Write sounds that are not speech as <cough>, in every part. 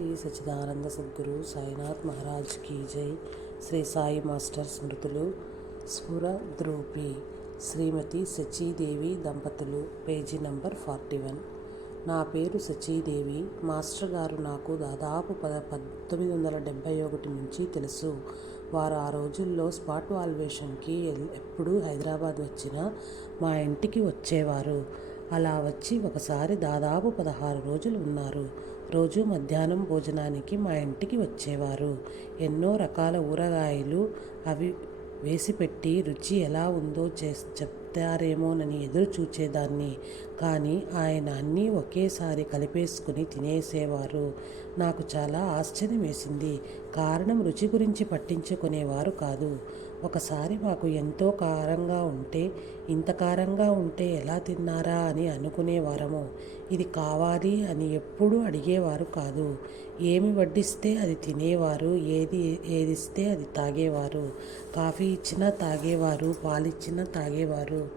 శ్రీ సచిదానంద సద్గురు సాయినాథ్ మహారాజ్ కీ జై. శ్రీ సాయి మాస్టర్ స్మృతులు స్ఫురద్రూపి శ్రీమతి సచీదేవి దంపతులు. Page number forty one. నా పేరు సచీదేవి మాస్టర్ గారు నాకు దాదాపు పద పంతొమ్మిది వందల డెబ్భై ఒకటి నుంచి తెలుసు. వారు ఆ రోజుల్లో స్పాట్ వాల్వేషన్కి ఎల్- ఎప్పుడూ హైదరాబాద్ వచ్చినా మా ఇంటికి వచ్చేవారు. అలా వచ్చి ఒకసారి దాదాపు పదహారు రోజులు ఉన్నారు. రోజు మధ్యాహ్నం భోజనానికి మా ఇంటికి వచ్చేవారు. ఎన్నో రకాల ఊరగాయలు అవి వేసిపెట్టి రుచి ఎలా ఉందో చే చెప్తారేమోనని ఎదురు చూచేదాన్ని. కానీ ఆయన అన్నీ ఒకేసారి కలిపేసుకుని తినేసేవారు. నాకు చాలా ఆశ్చర్యం వేసింది కారణం రుచి గురించి పట్టించుకునేవారు కాదు. ఒకసారి మాకు ఎంతో కారంగా ఉంటే ఇంత కారంగా ఉంటే ఎలా తిన్నారా అని అనుకునేవారము ఇది కావాలి అని ఎప్పుడూ అడిగేవారు కాదు. ఏమి వడ్డిస్తే అది తినేవారు ఏది ఏదిస్తే అది తాగేవారు. కాఫీ ఇచ్చినా తాగేవారు పాలిచ్చినా తాగేవారు.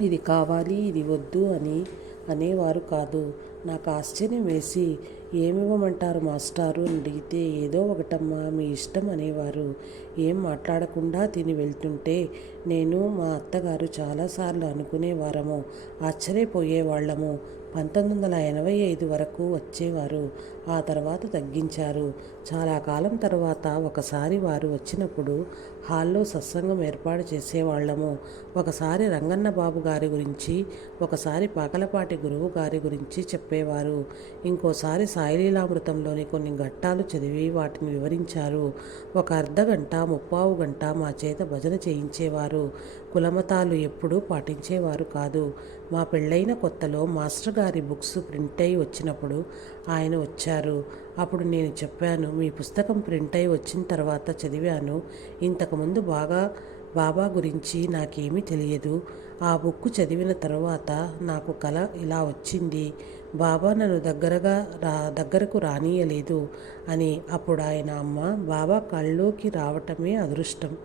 ఇది కావాలి ఇది వద్దు అని అనేవారు కాదు. నాకు ఆశ్చర్యం వేసి ఏమివ్వమంటారు మాస్టారు? అని అడిగితే ఏదో ఒకటమ్మా మీ ఇష్టం అనేవారు. ఏం మాట్లాడకుండా తిని వెళ్తుంటే నేను మా అత్తగారు చాలాసార్లు అనుకునేవారము ఆశ్చర్యపోయేవాళ్ళము పంతొమ్మిది వందల ఎనభై ఐదు వరకు వచ్చేవారు. ఆ తర్వాత తగ్గించారు. చాలా కాలం తర్వాత ఒకసారి వారు వచ్చినప్పుడు హాల్లో సత్సంగం ఏర్పాటు చేసేవాళ్ళము. ఒకసారి రంగన్న బాబు గారి గురించి ఒకసారి పాకలపాటి గురువు గారి గురించి చెప్పేవారు. ఇంకోసారి సాయిలీలామృతంలోని కొన్ని ఘట్టాలు చదివి వాటిని వివరించారు. ఒక అర్ధగంట ముప్పావు గంట మా చేత భజన చేయించేవారు. కులమతాలు ఎప్పుడూ పాటించేవారు కాదు. మా పెళ్ళైన కొత్తలో మాస్టర్ గారి బుక్స్ ప్రింట్ అయి వచ్చినప్పుడు ఆయన వచ్చారు. అప్పుడు నేను చెప్పాను మీ పుస్తకం ప్రింట్ అయి వచ్చిన తర్వాత చదివాను. ఇంతకుముందు బాగా బాబా గురించి నాకేమీ తెలియదు. ఆ బుక్ చదివిన తర్వాత నాకు కల ఇలా వచ్చింది. బాబా నన్ను దగ్గరగా రా దగ్గరకు రానియలేదు అని అప్పుడు ఆయన అమ్మ బాబా కళ్ళలోకి రావటమే అదృష్టం.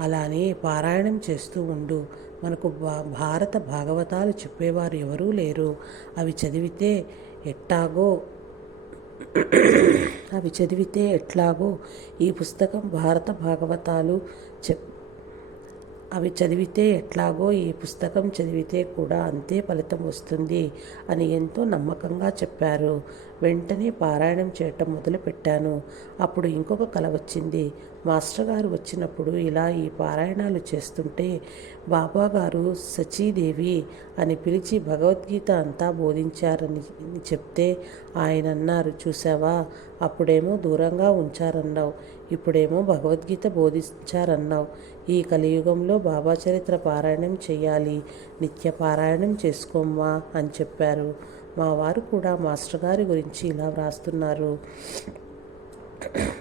అలానే పారాయణం చేస్తూ ఉండు. మనకు భా భారత భాగవతాలు చెప్పేవారు ఎవరూ లేరు. అవి చదివితే ఎట్టాగో అవి చదివితే ఎట్లాగో ఈ పుస్తకం భారత భాగవతాలు చెప్ అవి చదివితే ఎట్లాగో ఈ పుస్తకం చదివితే కూడా అంతే ఫలితం వస్తుంది అని ఎంతో నమ్మకంగా చెప్పారు. వెంటనే పారాయణం చేయటం మొదలుపెట్టాను. అప్పుడు ఇంకొక కల వచ్చింది. మాస్టర్ గారు వచ్చినప్పుడు ఇలా ఈ పారాయణాలు చేస్తుంటే బాబా గారు సచీదేవి అని పిలిచి భగవద్గీత అంతా బోధించారని చెప్తే ఆయన అన్నారు చూసావా అప్పుడేమో దూరంగా ఉంచారన్నావు. ఇప్పుడేమో భగవద్గీత బోధించారన్నావు. ఈ కలియుగంలో బాబా చరిత్ర పారాయణం చేయాలి నిత్య పారాయణం చేసుకోమ్మా అని చెప్పారు. మా వారు కూడా మాస్టర్ గారి గురించి ఇలా వ్రాస్తున్నారు.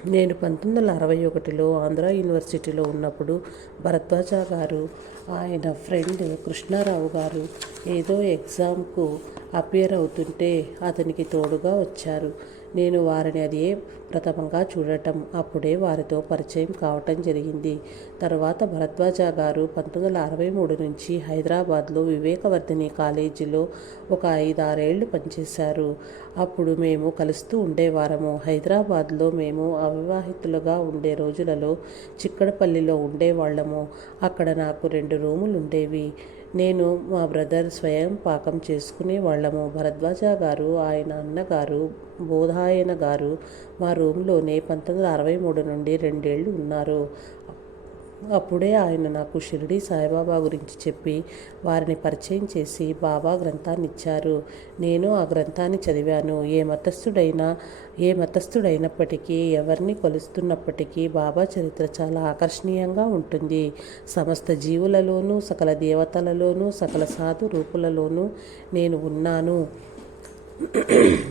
నేను పంతొమ్మిది వందల అరవై ఒకటిలో ఆంధ్ర యూనివర్సిటీలో ఉన్నప్పుడు భరద్వాజ గారు ఆయన ఫ్రెండ్ కృష్ణారావు గారు ఏదో ఎగ్జామ్కు అపియర్ అవుతుంటే అతనికి తోడుగా వచ్చారు. నేను వారిని అదే ప్రథమంగా చూడటం. అప్పుడే వారితో పరిచయం కావటం జరిగింది. తర్వాత భరద్వాజ గారు పంతొమ్మిది వందల అరవై మూడు నుంచి హైదరాబాద్లో వివేకవర్ధిని కాలేజీలో ఒక ఐదారేళ్ళు పనిచేశారు. అప్పుడు మేము కలుస్తూ ఉండేవారము. హైదరాబాద్లో మేము అవివాహితులుగా ఉండే రోజులలో చిక్కడపల్లిలో ఉండేవాళ్ళము. అక్కడ నాకు రెండు రూములు ఉండేవి నేను మా బ్రదర్ స్వయం పాకం చేసుకునే వాళ్ళము భరద్వాజ గారు ఆయన అన్నగారు బోధాయన గారు మా రూమ్లోనే పంతొమ్మిది వందల అరవై మూడు నుండి రెండేళ్ళు ఉన్నారు. అప్పుడే ఆయన నాకు షిరిడి సాయిబాబా గురించి చెప్పి వారిని పరిచయం చేసి బాబా గ్రంథాన్ని ఇచ్చారు నేను ఆ గ్రంథాన్ని చదివాను. ఏ మతస్థుడైనా ఏ మతస్థుడైనప్పటికీ ఎవరిని కొలుస్తున్నప్పటికీ బాబా చరిత్ర చాలా ఆకర్షణీయంగా ఉంటుంది. సమస్త జీవులలోనూ సకల దేవతలలోనూ సకల సాధు రూపులలోనూ నేను ఉన్నాను.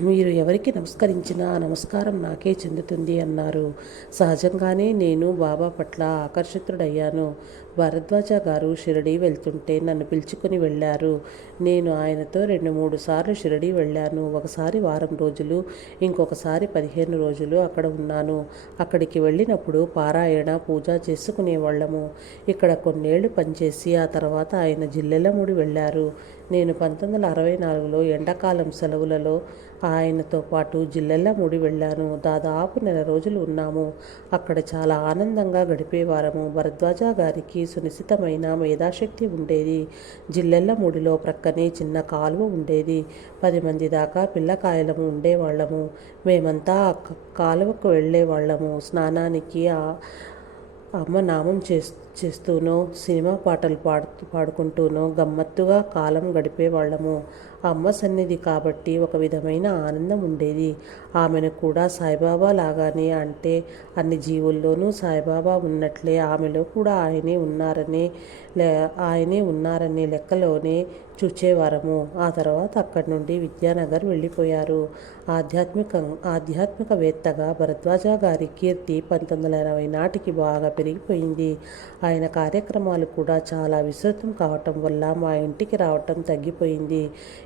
మీరు ఎవరికి నమస్కరించినా ఆ నమస్కారం నాకే చెందుతుంది అన్నారు. సహజంగానే నేను బాబా పట్ల ఆకర్షితుడయ్యాను. భరద్వాజ గారు షిరిడి వెళ్తుంటే నన్ను పిలుచుకుని వెళ్ళారు. నేను ఆయనతో రెండు మూడు సార్లు షిరిడి వెళ్ళాను. ఒకసారి వారం రోజులు ఇంకొకసారి పదిహేను రోజులు అక్కడ ఉన్నాను. అక్కడికి వెళ్ళినప్పుడు పారాయణ పూజ చేసుకునేవాళ్ళము ఇక్కడ కొన్నేళ్ళు పనిచేసి ఆ తర్వాత ఆయన జిల్లెలముడి వెళ్ళారు. నేను పంతొమ్మిది వందల అరవై నాలుగులో ఎండాకాలం సెలవులలో ఆయనతో పాటు జిల్లెళ్ళముడి వెళ్ళాను. దాదాపు నెల రోజులు ఉన్నాము. అక్కడ చాలా ఆనందంగా గడిపేవారము భరద్వాజ గారికి సునిశ్చితమైన మేధాశక్తి ఉండేది. జిల్లెళ్ళముడిలో ప్రక్కనే చిన్న కాలువ ఉండేది. పది మంది దాకా పిల్లకాయలము ఉండేవాళ్ళము. మేమంతా కాలువకు వెళ్ళేవాళ్ళము. స్నానానికి అమ్మ నామం చేస్తూ చేస్తూనో సినిమా పాటలు పాడుతూ పాడుకుంటూనో గమ్మత్తుగా కాలం గడిపేవాళ్ళము అమ్మ సన్నిధి కాబట్టి ఒక విధమైన ఆనందం ఉండేది. ఆమెను కూడా సాయిబాబా లాగానే అంటే అన్ని జీవుల్లోనూ సాయిబాబా ఉన్నట్లే ఆమెలో కూడా ఆయనే ఉన్నారనే లే ఆయనే ఉన్నారనే లెక్కలోనే చూచేవారము. ఆ తర్వాత అక్కడి నుండి విద్యానగర్ వెళ్ళిపోయారు. ఆధ్యాత్మిక ఆధ్యాత్మికవేత్తగా భరద్వాజ గారి కీర్తి పంతొమ్మిది వందల ఎనభై నాటికి బాగా పెరిగిపోయింది. ఆయన కార్యక్రమాలు కూడా చాలా విస్తృతం కావటం వల్ల మా ఇంటికి రావటం తగ్గిపోయింది.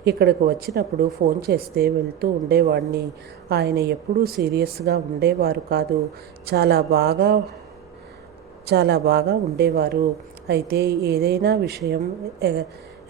ఇక్కడికి వచ్చినప్పుడు ఫోన్ చేస్తే వెళ్తూ ఉండేవాడిని. ఆయన ఎప్పుడూ సీరియస్గా ఉండేవారు కాదు. చాలా బాగా చాలా బాగా ఉండేవారు. అయితే ఏదైనా విషయం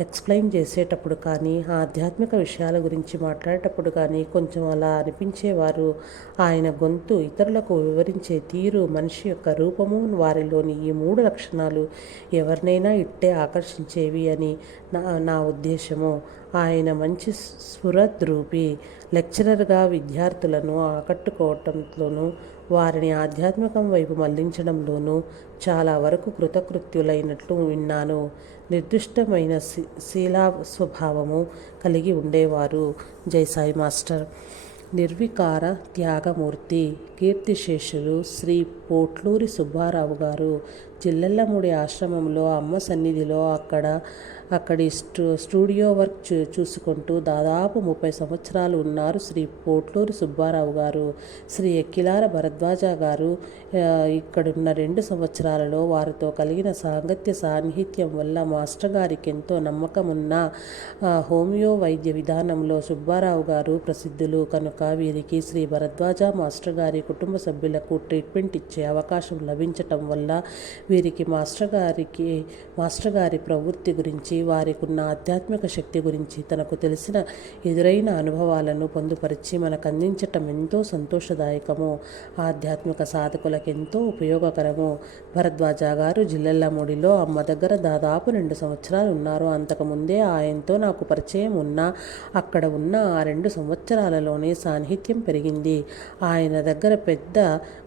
ఎక్స్ప్లెయిన్ చేసేటప్పుడు కానీ ఆధ్యాత్మిక విషయాల గురించి మాట్లాడేటప్పుడు కానీ కొంచెం అలా అనిపించేవారు. ఆయన గొంతు ఇతరులకు వివరించే తీరు మనిషి యొక్క రూపము వారిలోని ఈ మూడు లక్షణాలు ఎవరినైనా ఇట్టే ఆకర్షించేవి అని నా నా ఉద్దేశము. ఆయన మంచి స్ఫురద్రూపి లెక్చరర్గా విద్యార్థులను ఆకట్టుకోవటంలోనూ వారిని ఆధ్యాత్మికం వైపు మళ్ళించడంలోనూ చాలా వరకు కృతకృత్యులైనట్లు విన్నాను. నిర్దిష్టమైన శీలా స్వభావము కలిగి ఉండేవారు జైసాయి మాస్టర్. నిర్వికార త్యాగమూర్తి కీర్తిశేషులు శ్రీ పోట్లూరి సుబ్బారావు గారు జిల్లెల్లముడి ఆశ్రమంలో అమ్మ సన్నిధిలో అక్కడ అక్కడి స్టూ స్టూడియో వర్క్ చూ చూసుకుంటూ దాదాపు ముప్పై సంవత్సరాలు ఉన్నారు శ్రీ పోట్లూరు సుబ్బారావు గారు. శ్రీ ఎక్కిలార భరద్వాజ గారు ఇక్కడున్న రెండు సంవత్సరాలలో వారితో కలిగిన సాంగత్య సాన్నిహిత్యం వల్ల మాస్టర్ గారికి ఎంతో నమ్మకం ఉన్న హోమియో వైద్య విధానంలో సుబ్బారావు గారు ప్రసిద్ధులు. కనుక వీరికి శ్రీ భరద్వాజ మాస్టర్ గారి కుటుంబ సభ్యులకు ట్రీట్మెంట్ ఇచ్చే అవకాశం లభించటం వల్ల వీరికి మాస్టర్ గారికి మాస్టర్ గారి ప్రవృత్తి గురించి వారికి ఉన్న ఆధ్యాత్మిక శక్తి గురించి తనకు తెలిసిన ఎదురైన అనుభవాలను పొందుపరిచి మనకు అందించటం ఎంతో సంతోషదాయకము. ఆధ్యాత్మిక సాధకులకు ఎంతో ఉపయోగకరము. భరద్వాజ గారు జిల్లెల్లమూడిలో అమ్మ దగ్గర దాదాపు రెండు సంవత్సరాలు ఉన్నారు. అంతకుముందే ఆయనతో నాకు పరిచయం ఉన్నా అక్కడ ఉన్న ఆ రెండు సంవత్సరాలలోనే సాన్నిహిత్యం పెరిగింది. ఆయన దగ్గర పెద్ద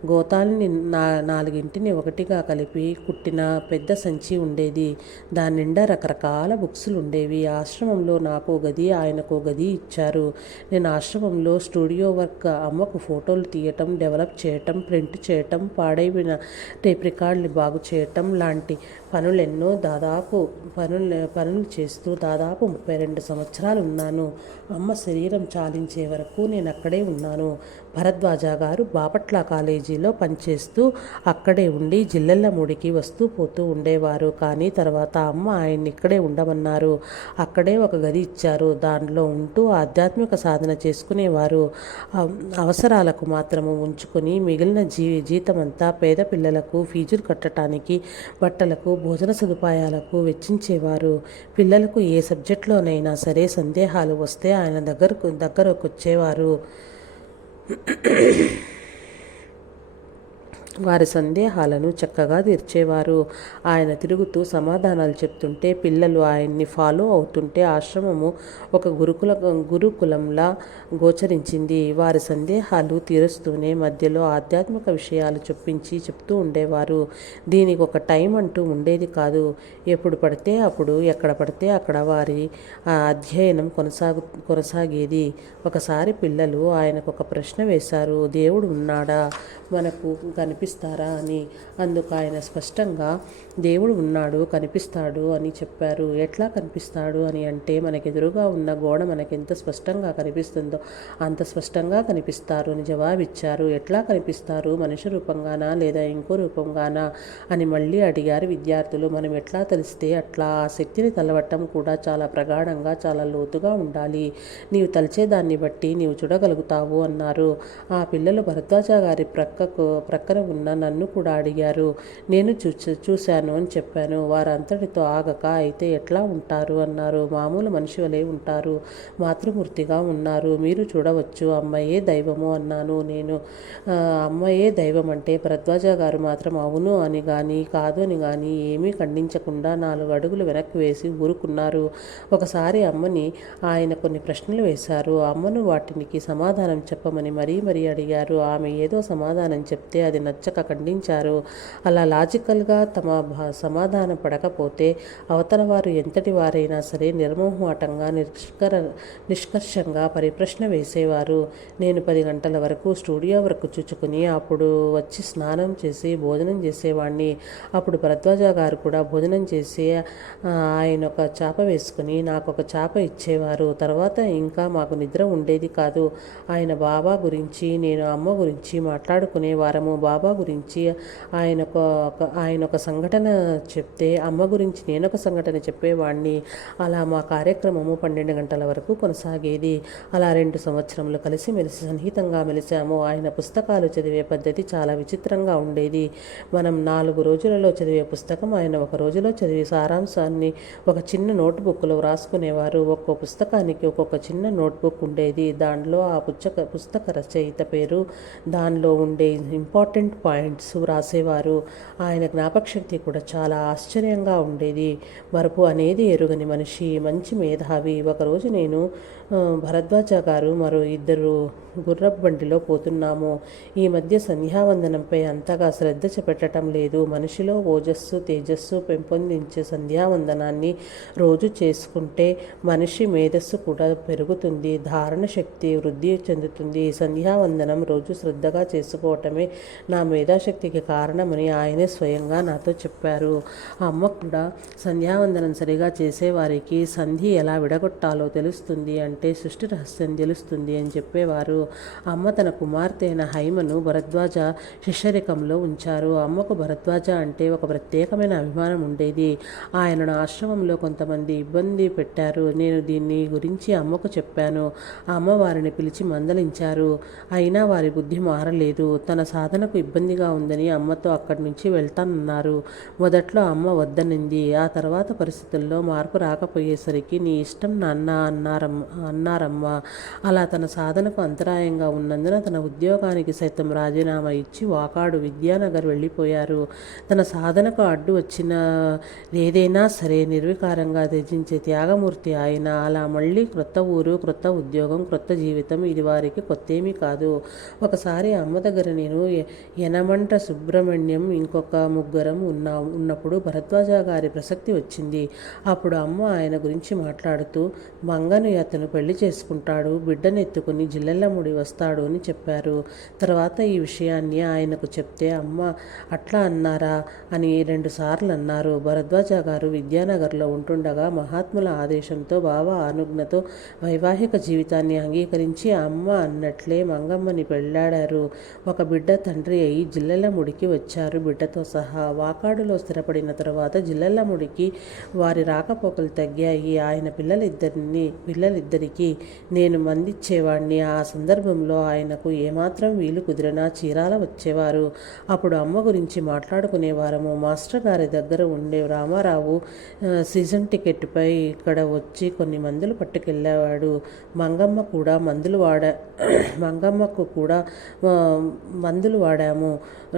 గోతాల్ని నా నాలుగింటిని ఒకటిగా కలిపి కుట్టిన పెద్ద సంచి ఉండేది. దాని నిండా రకరకాల బుక్స్లు ఉండేవి. ఆశ్రమంలో నాకు గది ఆయనకు గది ఇచ్చారు. నేను ఆశ్రమంలో స్టూడియో వర్క్ అమ్మకు ఫోటోలు తీయటం డెవలప్ చేయటం ప్రింట్ చేయటం పాడైపోయిన టేప్ రికార్డులు బాగు చేయటం లాంటి పనులెన్నో దాదాపు పనులు పనులు చేస్తూ దాదాపు ముప్పై రెండు సంవత్సరాలు ఉన్నాను. అమ్మ శరీరం చాలించే వరకు నేను అక్కడే ఉన్నాను. భరద్వాజ గారు బాపట్ల కాలేజీలో పనిచేస్తూ అక్కడే ఉండి జిల్లెల్లముడికి వస్తూ పోతూ ఉండేవారు. కానీ తర్వాత అమ్మ ఆయన్ని ఇక్కడే ఉండమన్నారు. అక్కడే ఒక గది ఇచ్చారు. దానిలో ఉంటూ ఆధ్యాత్మిక సాధన చేసుకునేవారు. అవసరాలకు మాత్రము ఉంచుకొని మిగిలిన జీ జీతమంతా పేద పిల్లలకు ఫీజులు కట్టడానికి బట్టలకు భోజన సదుపాయాలకు వెచ్చించేవారు. పిల్లలకు ఏ సబ్జెక్టులోనైనా సరే సందేహాలు వస్తే ఆయన దగ్గరకు దగ్గరకు వచ్చేవారు వారి సందేహాలను చక్కగా తీర్చేవారు. ఆయన తిరుగుతూ సమాధానాలు చెప్తుంటే పిల్లలు ఆయన్ని ఫాలో అవుతుంటే ఆశ్రమము ఒక గురుకుల గురుకులంలా గోచరించింది. వారి సందేహాలు తీరుస్తూనే మధ్యలో ఆధ్యాత్మిక విషయాలు చొప్పించి చెప్తూ ఉండేవారు. దీనికి ఒక టైం అంటూ ఉండేది కాదు. ఎప్పుడు పడితే అప్పుడు ఎక్కడ పడితే అక్కడ వారి ఆ, అధ్యయనం కొనసాగు కొనసాగేది. ఒకసారి పిల్లలు ఆయనకు ఒక ప్రశ్న వేశారు. దేవుడు ఉన్నాడా? మనకు కనిపి కనిపిస్తారా అని. అందుకు ఆయన స్పష్టంగా దేవుడు ఉన్నాడు కనిపిస్తాడు అని చెప్పారు. ఎట్లా కనిపిస్తాడు అని అంటే మనకెదురుగా ఉన్న గోడ మనకి ఎంత స్పష్టంగా కనిపిస్తుందో అంత స్పష్టంగా కనిపిస్తారు. అని జవాబిచ్చారు. ఎట్లా కనిపిస్తారు? మనిషి రూపంగానా లేదా ఇంకో రూపంగానా? అని మళ్ళీ అడిగారు విద్యార్థులు. మనం ఎట్లా తెలిస్తే అట్లా ఆ శక్తిని తలవటం కూడా చాలా ప్రగాఢంగా చాలా లోతుగా ఉండాలి. నీవు తలిచేదాన్ని బట్టి నీవు చూడగలుగుతావు అన్నారు. ఆ పిల్లలు భరద్వాజ గారి ప్రక్కకు ప్రక్కన ఉన్న నన్ను కూడా అడిగారు. నేను చూ చూశాను అని చెప్పాను. వారంతటితో ఆగక అయితే ఎట్లా ఉంటారు అన్నారు. మామూలు మనిషి వలె ఉంటారు. మాతృమూర్తిగా ఉన్నారు. మీరు చూడవచ్చు. అమ్మాయే దైవము అన్నాను నేను. అమ్మాయే దైవం అంటే భరద్వాజ గారు మాత్రం అవును అని కానీ కాదు అని కానీ ఏమీ ఖండించకుండా నాలుగు అడుగులు వెనక్కి వేసి ఊరుకున్నారు. ఒకసారి అమ్మని ఆయన కొన్ని ప్రశ్నలు వేశారు. అమ్మను వాటికి సమాధానం చెప్పమని మరీ మరీ అడిగారు. ఆమె ఏదో సమాధానం చెప్తే అది నచ్చక ఖండించారు. అలా లాజికల్గా తమ భా- సమాధానం పడకపోతే అవతల వారు ఎంతటి వారైనా సరే నిర్మోహమాటంగా నిష్కర నిష్కర్షంగా పరిప్రశ్న వేసేవారు. నేను పది గంటల వరకు స్టూడియో వరకు చుచ్చుకుని అప్పుడు వచ్చి స్నానం చేసి భోజనం చేసేవాడిని అప్పుడు భరద్వాజ గారు కూడా భోజనం చేసి ఆయన ఒక చాప వేసుకుని నాకు ఒక చాప ఇచ్చేవారు. తర్వాత ఇంకా మాకు నిద్ర ఉండేది కాదు. ఆయన బాబా గురించి నేను అమ్మ గురించి మాట్లాడుకునే వారము బాబా గురించి ఆయన ఒక ఆయన ఒక సంఘటన చెప్తే అమ్మ గురించి నేను ఒక సంఘటన చెప్పేవాడిని అలా మా కార్యక్రమము పన్నెండు గంటల వరకు కొనసాగేది. అలా రెండు సంవత్సరములు కలిసి మెలిసి సన్నిహితంగా మెలిసాము. ఆయన పుస్తకాలు చదివే పద్ధతి చాలా విచిత్రంగా ఉండేది. మనం నాలుగు రోజులలో చదివే పుస్తకం ఆయన ఒక రోజులో చదివే సారాంశాన్ని ఒక చిన్న నోట్బుక్లో వ్రాసుకునేవారు. ఒక్కో పుస్తకానికి ఒక్కొక్క చిన్న నోట్బుక్ ఉండేది. దానిలో ఆ పుస్తక పుస్తక రచయిత పేరు దానిలో ఉండే ఇంపార్టెంట్ పాయింట్స్ వ్రాసేవారు. ఆయన జ్ఞాపకశక్తి కూడా చాలా ఆశ్చర్యంగా ఉండేది. మరపు అనేది ఎరుగని మనిషి మంచి మేధావి. ఒకరోజు నేను భరద్వాజ గారు మరో ఇద్దరు గుర్రపు బండిలో పోతున్నాము. ఈ మధ్య సంధ్యావందనంపై అంతగా శ్రద్ధ పెట్టడం లేదు. మనిషిలో ఓజస్సు తేజస్సు పెంపొందించే సంధ్యావందనాన్ని రోజు చేసుకుంటే మనిషి మేధస్సు కూడా పెరుగుతుంది ధారణ శక్తి వృద్ధి చెందుతుంది. సంధ్యావందనం రోజు శ్రద్ధగా చేసుకోవటమే నా మేధాశక్తికి కారణమని ఆయనే స్వయంగా నాతో చెప్పారు. ఆ అమ్మ కూడా సంధ్యావందనం సరిగా చేసేవారికి సంధి ఎలా విడగొట్టాలో తెలుస్తుంది అంటే సృష్టి రహస్యం తెలుస్తుంది అని చెప్పేవారు. అమ్మ తన కుమార్తె అయిన హైమను భరద్వాజ శిష్యరికంలో ఉంచారు. అమ్మకు భరద్వాజ అంటే ఒక ప్రత్యేకమైన అభిమానం ఉండేది. ఆయనను ఆశ్రమంలో కొంతమంది ఇబ్బంది పెట్టారు. నేను దీన్ని గురించి అమ్మకు చెప్పాను. అమ్మ వారిని పిలిచి మందలించారు. అయినా వారి బుద్ధి మారలేదు. తన సాధనకు ఇబ్బంది ఇబ్బందిగా ఉందని అమ్మతో అక్కడి నుంచి వెళ్తానన్నారు. మొదట్లో అమ్మ వద్దనింది. ఆ తర్వాత పరిస్థితుల్లో మార్పు రాకపోయేసరికి నీ ఇష్టం నాన్న అన్నారమ్మ అన్నారమ్మ. అలా తన సాధనకు అంతరాయంగా ఉన్నందున తన ఉద్యోగానికి సైతం రాజీనామా ఇచ్చి వాకాడు విద్యానగర్ వెళ్ళిపోయారు. తన సాధనకు అడ్డు వచ్చిన ఏదైనా సరే నిర్వికారంగా త్యజించే త్యాగమూర్తి ఆయన. అలా మళ్ళీ క్రొత్త ఊరు క్రొత్త ఉద్యోగం క్రొత్త జీవితం ఇది వారికి కొత్తేమీ కాదు. ఒకసారి అమ్మ దగ్గర నేను యనమంట సుబ్రహ్మణ్యం ఇంకొక ముగ్గురం ఉన్నా ఉన్నప్పుడు భరద్వాజ గారి ప్రసక్తి వచ్చింది. అప్పుడు అమ్మ ఆయన గురించి మాట్లాడుతూ మంగను అతను పెళ్ళి చేసుకుంటాడు బిడ్డనెత్తుకుని జిల్లెల్లముడి వస్తాడు అని చెప్పారు. తర్వాత ఈ విషయాన్ని ఆయనకు చెప్తే అమ్మ అట్లా అన్నారా? అని రెండుసార్లు అన్నారు. భరద్వాజ గారు విద్యానగర్లో ఉంటుండగా మహాత్ముల ఆదేశంతో బాబా అనుజ్ఞతో వైవాహిక జీవితాన్ని అంగీకరించి అమ్మ అన్నట్లే మంగమ్మని పెళ్ళాడారు ఒక బిడ్డ తండ్రి అయి జిల్లెల్లముడికి వచ్చారు బిడ్డతో సహా. వాకాడులో స్థిరపడిన తర్వాత జిల్లెల్లముడికి వారి రాకపోకలు తగ్గాయి. ఆయన పిల్లలిద్దరిని పిల్లలిద్దరికీ నేను మందిచ్చేవాడిని ఆ సందర్భంలో ఆయనకు ఏమాత్రం వీలు కుదిరినా చీరాల వచ్చేవారు. అప్పుడు అమ్మ గురించి మాట్లాడుకునేవారము మాస్టర్ గారి దగ్గర ఉండే రామారావు సీజన్ టికెట్పై ఇక్కడ వచ్చి కొన్ని మందులు పట్టుకెళ్ళేవాడు. మంగమ్మ కూడా మందులు వాడ మంగమ్మకు కూడా మందులు వాడాము.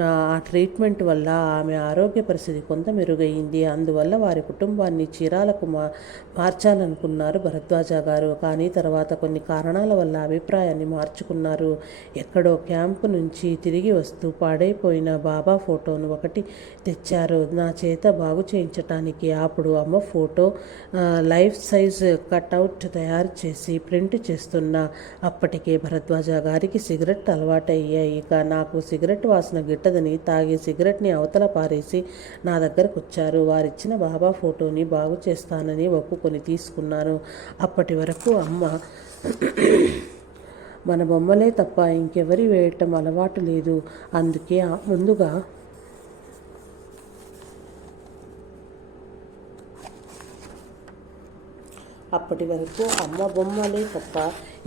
ఆ ఆ ట్రీట్మెంట్ వల్ల ఆమె ఆరోగ్య పరిస్థితి కొంత మెరుగైంది. అందువల్ల వారి కుటుంబాన్ని చీరాలకు మా మార్చాలనుకున్నారు భరద్వాజ గారు. కానీ తర్వాత కొన్ని కారణాల వల్ల అభిప్రాయాన్ని మార్చుకున్నారు. ఎక్కడో క్యాంపు నుంచి తిరిగి వస్తూ పాడైపోయిన బాబా ఫోటోను ఒకటి తెచ్చారు. నా చేత బాగు చేయించటానికి అప్పుడు అమ్మ ఫోటో లైఫ్ సైజ్ కట్అవుట్ తయారు చేసి ప్రింట్ చేస్తున్న. అప్పటికే భరద్వాజ గారికి సిగరెట్ అలవాటయ్యాయి. ఇక నాకు సిగరెట్ వాసన గిట్టదని తాగి సిగరెట్ని అవతల పారేసి నా దగ్గరకు వచ్చారు. వారిచ్చిన బాబా ఫోటోని బాగు చేస్తానని ఒప్పుకొని తీసుకున్నాను అప్పటి వరకు అమ్మ మన బొమ్మలే తప్ప ఇంకెవరి వేయటం అలవాటు లేదు. అందుకే ముందుగా అప్పటి వరకు అమ్మ బొమ్మలే తప్ప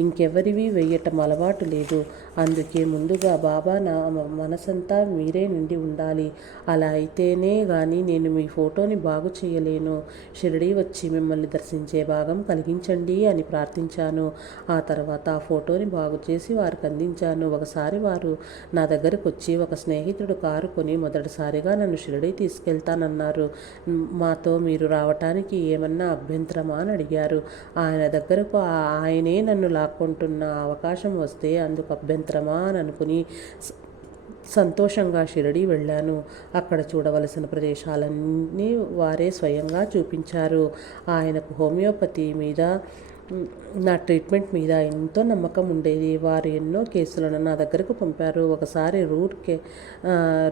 ఇంకెవరివి వేయటం అలవాటు లేదు. అందుకే ముందుగా బాబా నా మనసంతా మీరే నిండి ఉండాలి. అలా అయితేనే కానీ నేను మీ ఫోటోని బాగు చేయలేను. షిరిడి వచ్చి మిమ్మల్ని దర్శించే భాగం కలిగించండి అని ప్రార్థించాను. ఆ తర్వాత ఆ ఫోటోని బాగు చేసి వారికి అందించాను. ఒకసారి వారు నా దగ్గరకు వచ్చి ఒక స్నేహితుడు కారు కొని మొదటిసారిగా నన్ను షిరిడి తీసుకెళ్తానన్నారు. మాతో మీరు రావటానికి ఏమన్నా అభ్యంతరమా అని అడిగారు. ఆయన దగ్గరకు ఆయనే నన్ను లాక్కుంటున్న అవకాశం వస్తే అందుకు మంత్రమా అని అనుకుని సంతోషంగా షిరడి వెళ్ళాను. అక్కడ చూడవలసిన ప్రదేశాలన్నీ వారే స్వయంగా చూపించారు. ఆయనకు హోమియోపతి మీద నా ట్రీట్మెంట్ మీద ఎంతో నమ్మకం ఉండేది. వారు ఎన్నో కేసులను నా దగ్గరకు పంపారు. ఒకసారి రూర్కే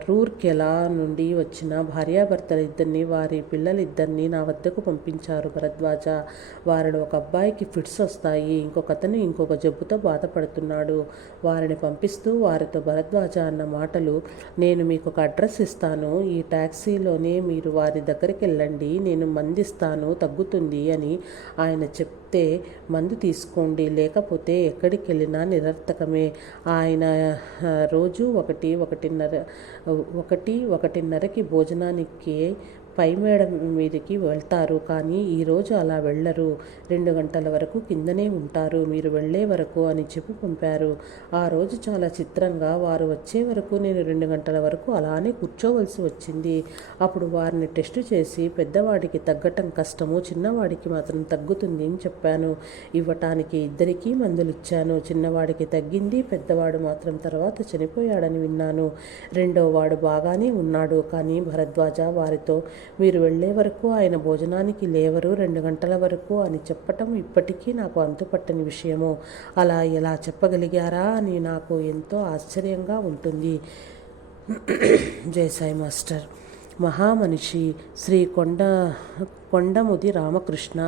రూర్కెలా నుండి వచ్చిన భార్యాభర్తలు ఇద్దరిని వారి పిల్లలిద్దరిని నా వద్దకు పంపించారు భరద్వాజ. వారిలో ఒక అబ్బాయికి ఫిట్స్ వస్తాయి. ఇంకొకతను ఇంకొక జబ్బుతో బాధపడుతున్నాడు. వారిని పంపిస్తూ వారితో భరద్వాజ అన్న మాటలు నేను మీకు ఒక అడ్రస్ ఇస్తాను. ఈ ట్యాక్సీలోనే మీరు వారి దగ్గరికి వెళ్ళండి. నేను మందిస్తాను. తగ్గుతుంది అని ఆయన చెప్తే మందు తీసుకోండి లేకపోతే ఎక్కడికి వెళ్ళినా నిరర్థకమే. ఆయన రోజు ఒకటి ఒకటిన్నర ఒకటి ఒకటిన్నరకి భోజనానికి పై మేడ మీదకి వెళ్తారు కానీ ఈరోజు అలా వెళ్ళరు. రెండు గంటల వరకు కిందనే ఉంటారు. మీరు వెళ్ళే వరకు అని చెప్పి పంపారు. ఆ రోజు చాలా చిత్రంగా వారు వచ్చే వరకు నేను రెండు గంటల వరకు అలానే కూర్చోవలసి వచ్చింది. అప్పుడు వారిని టెస్ట్ చేసి పెద్దవాడికి తగ్గటం కష్టము చిన్నవాడికి మాత్రం తగ్గుతుంది అని చెప్పాను. ఇవ్వటానికి ఇద్దరికీ మందులు ఇచ్చాను చిన్నవాడికి తగ్గింది పెద్దవాడు మాత్రం తర్వాత చనిపోయాడని విన్నాను. రెండో వాడు బాగానే ఉన్నాడు కానీ భరద్వాజ వారితో మీరు వెళ్ళే వరకు ఆయన భోజనానికి లేవరు రెండు గంటల వరకు అని చెప్పటం ఇప్పటికీ నాకు అంతుపట్టని విషయము. అలా ఎలా చెప్పగలిగారా అని నాకు ఎంతో ఆశ్చర్యంగా ఉంటుంది. <clears throat> జయసాయి మాస్టర్. మహామనిషి శ్రీ కొండ కొండముది రామకృష్ణ.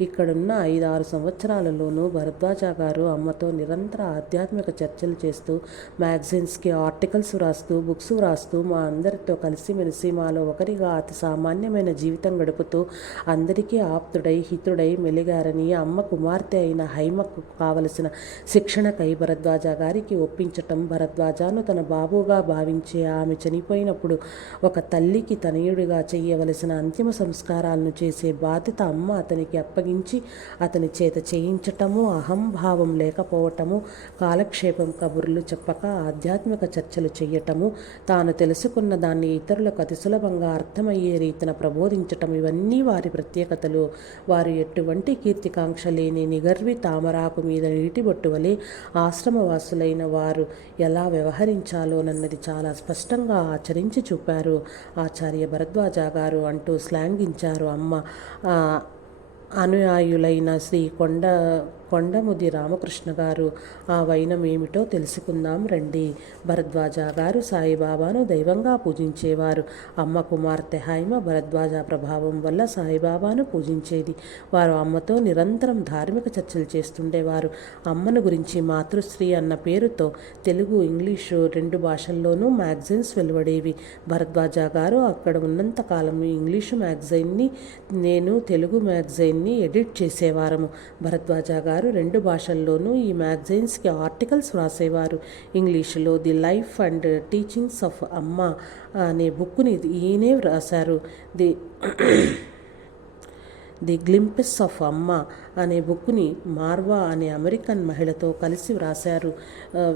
ఇక్కడున్న ఐదారు సంవత్సరాలలోనూ భరద్వాజ గారు అమ్మతో నిరంతర ఆధ్యాత్మిక చర్చలు చేస్తూ మ్యాగజైన్స్కి ఆర్టికల్స్ వ్రాస్తూ బుక్స్ వ్రాస్తూ మా అందరితో కలిసిమెలిసి మాలో ఒకరిగా అతి సామాన్యమైన జీవితం గడుపుతూ అందరికీ ఆప్తుడై హితుడై మెలిగారని అమ్మ కుమార్తె అయిన హైమకు కావలసిన శిక్షణకై భరద్వాజ గారికి ఒప్పించటం భరద్వాజను తన బాబుగా భావించే ఆమె చనిపోయినప్పుడు ఒక తల్లికి తనయుడిగా చేయవలసిన అంతిమ సంస్కారాలను చేసే బాధ్యత అమ్మ అతనికి అప్పగించి అతని చేత చేయించటము అహంభావం లేకపోవటము కాలక్షేపం కబుర్లు చెప్పక ఆధ్యాత్మిక చర్చలు చేయటము తాను తెలుసుకున్న దాన్ని ఇతరులకు అతి సులభంగా అర్థమయ్యే రీతిన ప్రబోధించటం ఇవన్నీ వారి ప్రత్యేకతలు. వారు ఎటువంటి కీర్తికాంక్ష లేని నిగర్వి తామరాకు మీద నీటి బొట్టు వలె ఆశ్రమవాసులైన వారు ఎలా వ్యవహరించాలోనన్నది చాలా స్పష్టంగా ఆచరించి చూపారు. ఆచార్య భరద్వాజ గారు అంటూ శ్లాంఘించారు అమ్మ. అనుయాయులైన శ్రీ కొండ కొండముది రామకృష్ణ గారు. ఆ వైనం ఏమిటో తెలుసుకుందాం రండి. భరద్వాజ గారు సాయిబాబాను దైవంగా పూజించేవారు. అమ్మ కుమార్తె హైమ భరద్వాజ ప్రభావం వల్ల సాయిబాబాను పూజించేది. వారు అమ్మతో నిరంతరం ధార్మిక చర్చలు చేస్తుండేవారు. అమ్మను గురించి మాతృశ్రీ అన్న పేరుతో తెలుగు ఇంగ్లీషు రెండు భాషల్లోనూ మ్యాగజైన్స్ వెలువడేవి. భరద్వాజ గారు అక్కడ ఉన్నంత కాలం ఇంగ్లీషు మ్యాగజైన్ని నేను తెలుగు మ్యాగజైన్ని ఎడిట్ చేసేవారము. భరద్వాజ గారు రెండు భాషల్లోనూ ఈ మ్యాగజైన్స్కి ఆర్టికల్స్ వ్రాసేవారు ఇంగ్లీషులో the life and teachings of Amma అనే బుక్ని ఈయనే వ్రాశారు the the glimpse of Amma అనే బుక్ని మార్వా అనే అమెరికన్ మహిళతో కలిసి వ్రాశారు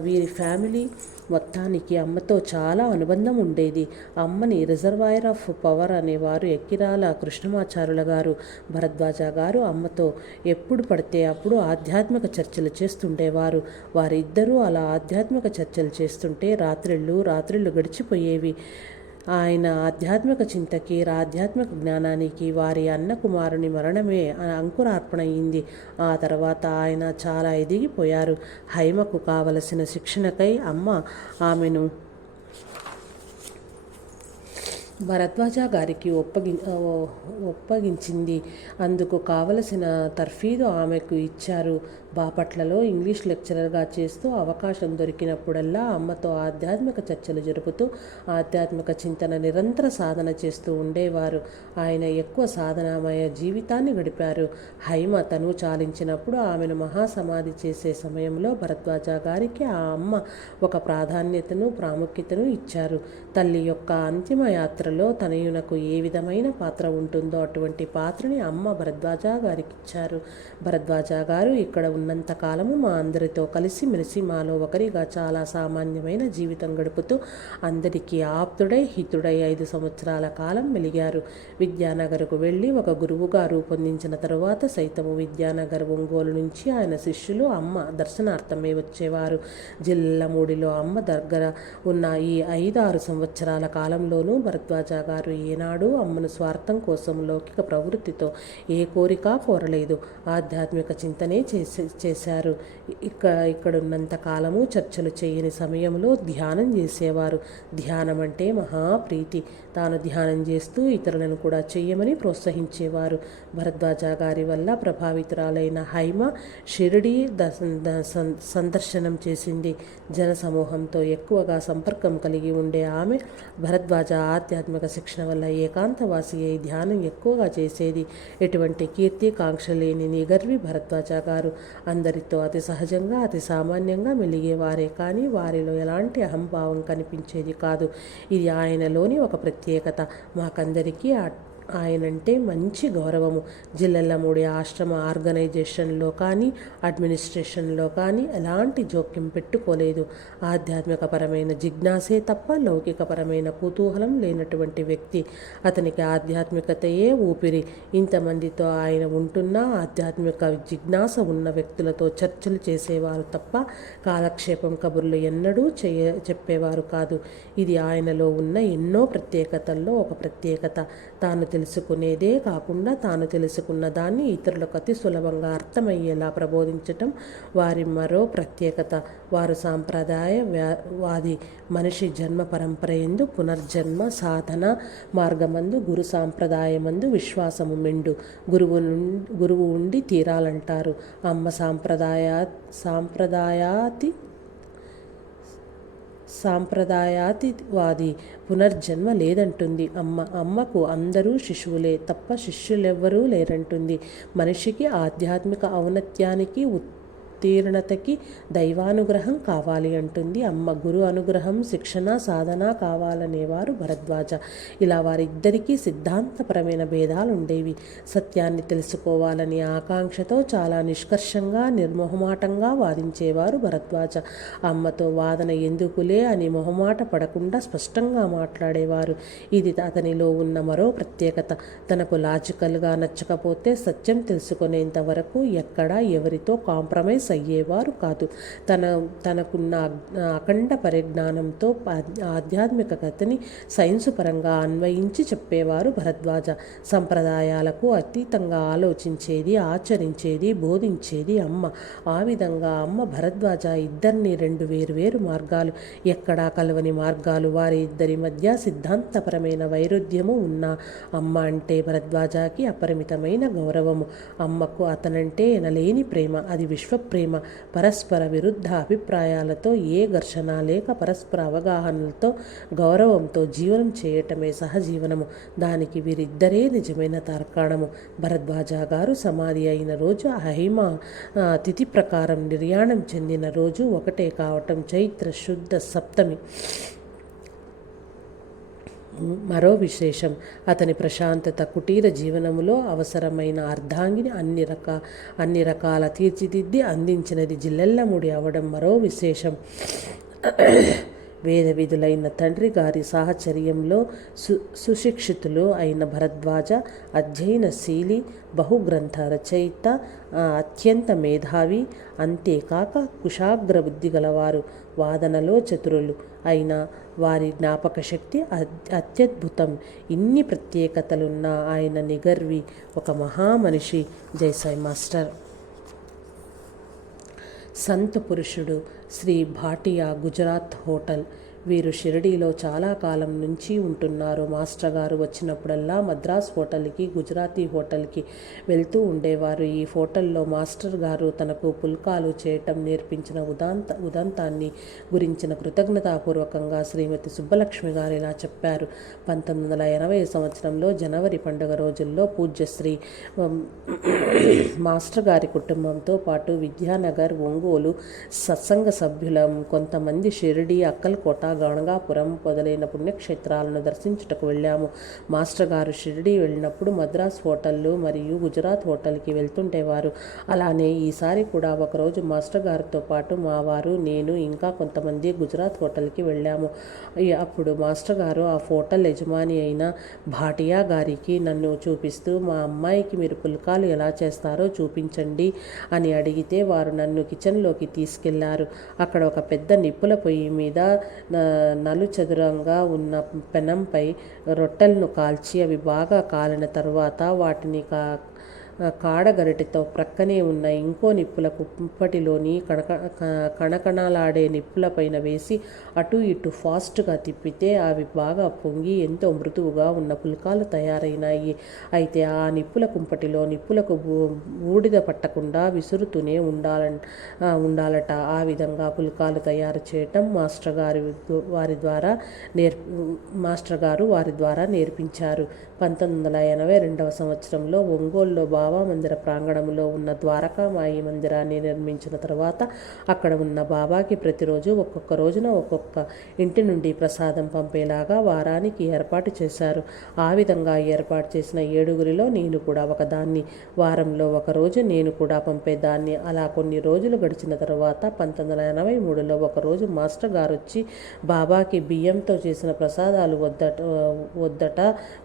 వీరి ఫ్యామిలీ మొత్తానికి అమ్మతో చాలా అనుబంధం ఉండేది. అమ్మని రిజర్వాయర్ ఆఫ్ పవర్ అనేవారు ఎక్కిరాల కృష్ణమాచారుల గారు. భరద్వాజ గారు అమ్మతో ఎప్పుడు పడితే అప్పుడు ఆధ్యాత్మిక చర్చలు చేస్తుండేవారు. వారిద్దరూ అలా ఆధ్యాత్మిక చర్చలు చేస్తుంటే రాత్రిళ్ళు రాత్రిళ్ళు గడిచిపోయేవి. ఆయన ఆధ్యాత్మిక చింతకి ఆధ్యాత్మిక జ్ఞానానికి వారి అన్న కుమారుని మరణమే అంకురార్పణ అయింది ఆ తర్వాత ఆయన చాలా ఎదిగిపోయారు. హైమకు కావలసిన శిక్షణకై అమ్మ ఆమెను భరద్వాజ గారికి ఒప్పగి ఒప్పగించింది. అందుకు కావలసిన తర్ఫీదు ఆమెకు ఇచ్చారు. బాపట్లలో ఇంగ్లీష్ లెక్చరర్గా చేస్తూ అవకాశం దొరికినప్పుడల్లా అమ్మతో ఆధ్యాత్మిక చర్చలు జరుపుతూ ఆధ్యాత్మిక చింతన నిరంతర సాధన చేస్తూ ఉండేవారు. ఆయన ఎక్కువ సాధనామయ జీవితాన్ని గడిపారు. హైమ తను చాలించినప్పుడు ఆమెను మహాసమాధి చేసే సమయంలో భరద్వాజ గారికి ఆ అమ్మ ఒక ప్రాధాన్యతను ప్రాముఖ్యతను ఇచ్చారు. తల్లి యొక్క అంతిమ యాత్రలో తనయునకు ఏ విధమైన పాత్ర ఉంటుందో అటువంటి పాత్రని అమ్మ భరద్వాజ గారికి ఇచ్చారు భరద్వాజ గారు ఇక్కడ ఉన్నంతకాలము మా అందరితో కలిసి మెలిసి మాలో ఒకరిగా చాలా సామాన్యమైన జీవితం గడుపుతూ అందరికీ ఆప్తుడై హితుడై ఐదు సంవత్సరాల కాలం మెలిగారు. విద్యానగర్కు వెళ్ళి ఒక గురువుగా రూపొందించిన తరువాత సైతము విద్యానగర్ ఒంగోలు నుంచి ఆయన శిష్యులు అమ్మ దర్శనార్థమే వచ్చేవారు. జిల్లమూడిలో అమ్మ దగ్గర ఉన్న ఈ ఐదారు సంవత్సరాల కాలంలోనూ భరద్వాజ గారు ఏనాడు అమ్మను స్వార్థం కోసం లౌకిక ప్రవృత్తితో ఏ కోరిక కోరలేదు. ఆధ్యాత్మిక చింతనే చేసే చేశారు. ఇక ఇక్కడున్నంత కాలము చర్చలు చేయని సమయంలో ధ్యానం చేసేవారు. ధ్యానం అంటే మహాప్రీతి. తాను ధ్యానం చేస్తూ ఇతరులను కూడా చేయమని ప్రోత్సహించేవారు. భరద్వాజ గారి వల్ల ప్రభావితురాలైన హైమ షిరిడి సందర్శనం చేసింది. జన సమూహంతో ఎక్కువగా సంపర్కం కలిగి ఉండే ఆమె భరద్వాజ ఆధ్యాత్మిక శిక్షణ వల్ల ఏకాంతవాసి అయి ధ్యానం ఎక్కువగా చేసేది. ఎటువంటి కీర్తి కాంక్ష లేని నిగర్వి భరద్వాజ గారు. అందరితో అతి సహజంగా అతి సామాన్యంగా మెలిగేవారే కానీ వారిలో ఎలాంటి అహంభావం కనిపించేది కాదు. ఇది ఆయనలోని ఒక ప్రత్యేకత. మాకందరికీ ఆయనంటే మంచి గౌరవము. జిల్లెల్లమూడి ఆశ్రమ ఆర్గనైజేషన్లో కానీ అడ్మినిస్ట్రేషన్లో కానీ ఎలాంటి జోక్యం పెట్టుకోలేదు. ఆధ్యాత్మికపరమైన జిజ్ఞాసే తప్ప లౌకికపరమైన కుతూహలం లేనటువంటి వ్యక్తి. అతనికి ఆధ్యాత్మికతయే ఊపిరి. ఇంతమందితో ఆయన ఉంటున్నా ఆధ్యాత్మిక జిజ్ఞాస ఉన్న వ్యక్తులతో చర్చలు చేసేవారు తప్ప కాలక్షేపం కబుర్లు ఎన్నడూ చేయ చెప్పేవారు కాదు. ఇది ఆయనలో ఉన్న ఎన్నో ప్రత్యేకతల్లో ఒక ప్రత్యేకత. తాను తెలుసుకునేదే కాకుండా తాను తెలుసుకున్న దాన్ని ఇతరులకు అతి సులభంగా అర్థమయ్యేలా ప్రబోధించటం వారి మరో ప్రత్యేకత. వారు సాంప్రదాయ వాది మనిషి జన్మ పరంపర ఎందు పునర్జన్మ సాధన మార్గమందు గురు సాంప్రదాయమందు విశ్వాసము మెండు. గురువు గురువు ఉండి తీరాలంటారు. అమ్మ సాంప్రదాయ సాంప్రదాయాతి సాంప్రదాయాతివాది పునర్జన్మ లేదంటుంది. అమ్మ అమ్మకు అందరూ శిశువులే తప్ప శిష్యులెవ్వరూ లేరంటుంది. మనిషికి ఆధ్యాత్మిక ఔన్నత్యానికి ఉత్తీర్ణతకి దైవానుగ్రహం కావాలి అంటుంది. అమ్మ గురు అనుగ్రహం శిక్షణ సాధన కావాలనేవారు భరద్వాజ. ఇలా వారిద్దరికీ సిద్ధాంతపరమైన భేదాలు ఉండేవి సత్యాన్ని తెలుసుకోవాలని ఆకాంక్షతో చాలా నిష్కర్షంగా నిర్మోహమాటంగా వాదించేవారు భరద్వాజ. అమ్మతో వాదన ఎందుకులే అని మొహమాట పడకుండా స్పష్టంగా మాట్లాడేవారు. ఇది అతనిలో ఉన్న మరో ప్రత్యేకత. తనకు లాజికల్గా నచ్చకపోతే సత్యం తెలుసుకునేంత వరకు ఎక్కడా ఎవరితో కాంప్రమైజ్ అయ్యేవారు కాదు. తన తనకున్న అఖండ పరిజ్ఞానంతో ఆధ్యాత్మిక కథని సైన్సు పరంగా అన్వయించి చెప్పేవారు భరద్వాజ. సంప్రదాయాలకు అతీతంగా ఆలోచించేది ఆచరించేది బోధించేది అమ్మ. ఆ విధంగా అమ్మ భరద్వాజ ఇద్దరిని రెండు వేరు వేరు మార్గాలు ఎక్కడా కలవని మార్గాలు వారి ఇద్దరి మధ్య సిద్ధాంతపరమైన వైరుధ్యము ఉన్న అమ్మ అంటే భరద్వాజకి అపరిమితమైన గౌరవము. అమ్మకు అతనంటే ఎనలేని ప్రేమ. అది విశ్వప్రేమ. ప్రేమ పరస్పర విరుద్ధ అభిప్రాయాలతో ఏ ఘర్షణ లేక పరస్పర అవగాహనలతో గౌరవంతో జీవనం చేయటమే సహజీవనము. దానికి వీరిద్దరే నిజమైన తార్కాణము. భరద్వాజ గారు సమాధి అయిన రోజు అహిమ తిథి ప్రకారం నిర్యాణం చెందిన రోజు ఒకటే కావటం చైత్ర శుద్ధ సప్తమి. మరో విశేషం అతని ప్రశాంతత కుటీర జీవనములో అవసరమైన అర్ధాంగిని అన్ని రక అన్ని రకాల తీర్చిదిద్ది అందించినది జిల్లెల్లముడి అవడం మరో విశేషం. వేద విధులైన తండ్రి గారి సాహచర్యంలో సు సుశిక్షితులు అయిన భరద్వాజ అధ్యయనశీలి బహుగ్రంథ రచయిత అత్యంత మేధావి అంతేకాక కుశాగ్ర బుద్ధి గలవారు వాదనలో చతురులు అయిన వారి జ్ఞాపక శక్తి అత్యద్భుతం. ఇన్ని ప్రత్యేకతలున్న ఆయన నిగర్వి ఒక మహామనిషి. జైసాయి మాస్టర్. సంత పురుషుడు శ్రీ భాటియా గుజరాత్ హోటల్. వీరు షిరిడీలో చాలా కాలం నుంచి ఉంటున్నారు. మాస్టర్ గారు వచ్చినప్పుడల్లా మద్రాస్ హోటల్కి గుజరాతీ హోటల్కి వెళ్తూ ఉండేవారు. ఈ హోటల్లో మాస్టర్ గారు తనకు పుల్కాలు చేయటం నేర్పించిన ఉదాంత ఉదంతాన్ని గురించిన కృతజ్ఞతాపూర్వకంగా శ్రీమతి సుబ్బలక్ష్మి గారు ఇలా చెప్పారు. పంతొమ్మిది వందల ఎనభై సంవత్సరంలో జనవరి పండుగ రోజుల్లో పూజ్యశ్రీ మాస్టర్ గారి కుటుంబంతో పాటు విద్యానగర్ ఒంగోలు సత్సంగ సభ్యులం కొంతమంది షిరిడి అక్కల్కోట గణగాపురం మొదలైన పుణ్యక్షేత్రాలను దర్శించుటకు వెళ్ళాము. మాస్టర్ గారు షిరిడి వెళ్ళినప్పుడు మద్రాస్ హోటళ్ళు మరియు గుజరాత్ హోటల్కి వెళ్తుంటేవారు అలానే ఈసారి కూడా ఒకరోజు మాస్టర్ గారితో పాటు మా వారు నేను ఇంకా కొంతమంది గుజరాత్ హోటల్కి వెళ్ళాము. అప్పుడు మాస్టర్ గారు ఆ హోటల్ యజమాని అయిన భాటియా గారికి నన్ను చూపిస్తూ మా అమ్మాయికి మీరు పుల్కాలు ఎలా చేస్తారో చూపించండి అని అడిగితే వారు నన్ను కిచెన్లోకి తీసుకెళ్ళారు. అక్కడ ఒక పెద్ద నిప్పుల పొయ్యి మీద నలు చదురంగా ఉన్న పెనంపై రొట్టెలను కాల్చి అవి బాగా కాలిన తర్వాత వాటిని కా కాడగరిటితో ప్రక్కనే ఉన్న ఇంకో నిప్పుల కుప్పటిలోని కణక క- కణకణలాడే నిప్పులపైన వేసి అటు ఇటు ఫాస్ట్గా తిప్పితే అవి బాగా పొంగి ఎంతో మృదువుగా ఉన్న పుల్కాలు తయారైనాయి. అయితే ఆ నిప్పుల కుంపటిలో నిప్పులకు బూ- బూడిద పట్టకుండా విసురుతూనే ఉండాల ఉండాలట. ఆ విధంగా పుల్కాలు తయారు చేయటం మాస్టర్ గారి వారి ద్వారా నేర్ మాస్టర్ గారు వారి ద్వారా నేర్పించారు. పంతొమ్మిది వందల ఎనభై రెండవ సంవత్సరంలో ఒంగోలులో బా మందిర ప్రాంగణంలో ఉన్న ద్వారకామాయి మందిరాన్ని నిర్మించిన తర్వాత అక్కడ ఉన్న బాబాకి ప్రతిరోజు ఒక్కొక్క రోజున ఒక్కొక్క ఇంటి నుండి ప్రసాదం పంపేలాగా వారానికి ఏర్పాటు చేశారు. ఆ విధంగా ఏర్పాటు చేసిన ఏడుగురిలో నేను కూడా ఒకదాన్ని. వారంలో ఒకరోజు నేను కూడా పంపేదాన్ని. అలా కొన్ని రోజులు గడిచిన తర్వాత పంతొమ్మిది వందల ఎనభై మూడులో ఒకరోజు మాస్టర్ గారు వచ్చి బాబాకి బియ్యంతో చేసిన ప్రసాదాలు వద్దట వద్దట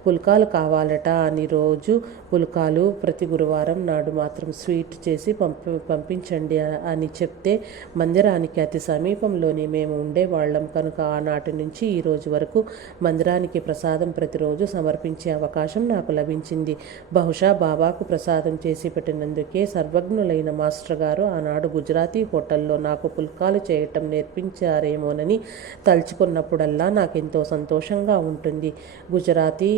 పుల్కాలు కావాలట అని రోజు పుల్కాలు ప్రతి గురువారం నాడు మాత్రం స్వీట్ చేసి పంపి పంపించండి అని చెప్తే మందిరానికి అతి సమీపంలోనే మేము ఉండేవాళ్ళం. కనుక ఆనాటి నుంచి ఈ రోజు వరకు మందిరానికి ప్రసాదం ప్రతిరోజు సమర్పించే అవకాశం నాకు లభించింది. బహుశా బాబాకు ప్రసాదం చేసి పెట్టినందుకే సర్వజ్ఞులైన మాస్టర్ గారు ఆనాడు గుజరాతీ హోటల్లో నాకు పుల్కాలు చేయటం నేర్పించారేమోనని తలుచుకున్నప్పుడల్లా నాకెంతో సంతోషంగా ఉంటుంది. గుజరాతీ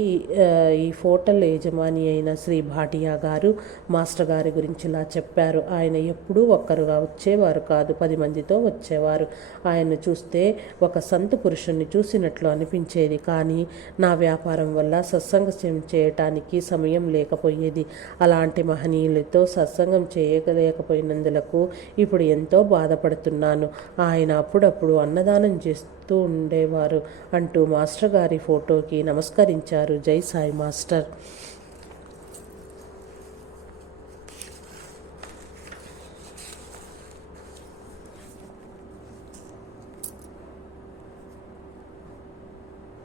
ఈ హోటల్ యజమాని అయిన శ్రీ భాటియా గారు గారు మాస్టర్ గారి గురించి ఇలా చెప్పారు. ఆయన ఎప్పుడూ ఒక్కరుగా వచ్చేవారు కాదు పది మందితో వచ్చేవారు. ఆయన్ను చూస్తే ఒక సంత పురుషుణ్ణి చూసినట్లు అనిపించేది. కానీ నా వ్యాపారం వల్ల సత్సంగం చేయటానికి సమయం లేకపోయేది. అలాంటి మహనీయులతో సత్సంగం చేయలేకపోయినందులకు ఇప్పుడు ఎంతో బాధపడుతున్నాను. ఆయన అప్పుడప్పుడు అన్నదానం చేస్తూ ఉండేవారు అంటూ మాస్టర్ గారి ఫోటోకి నమస్కరించారు జై సాయి మాస్టర్.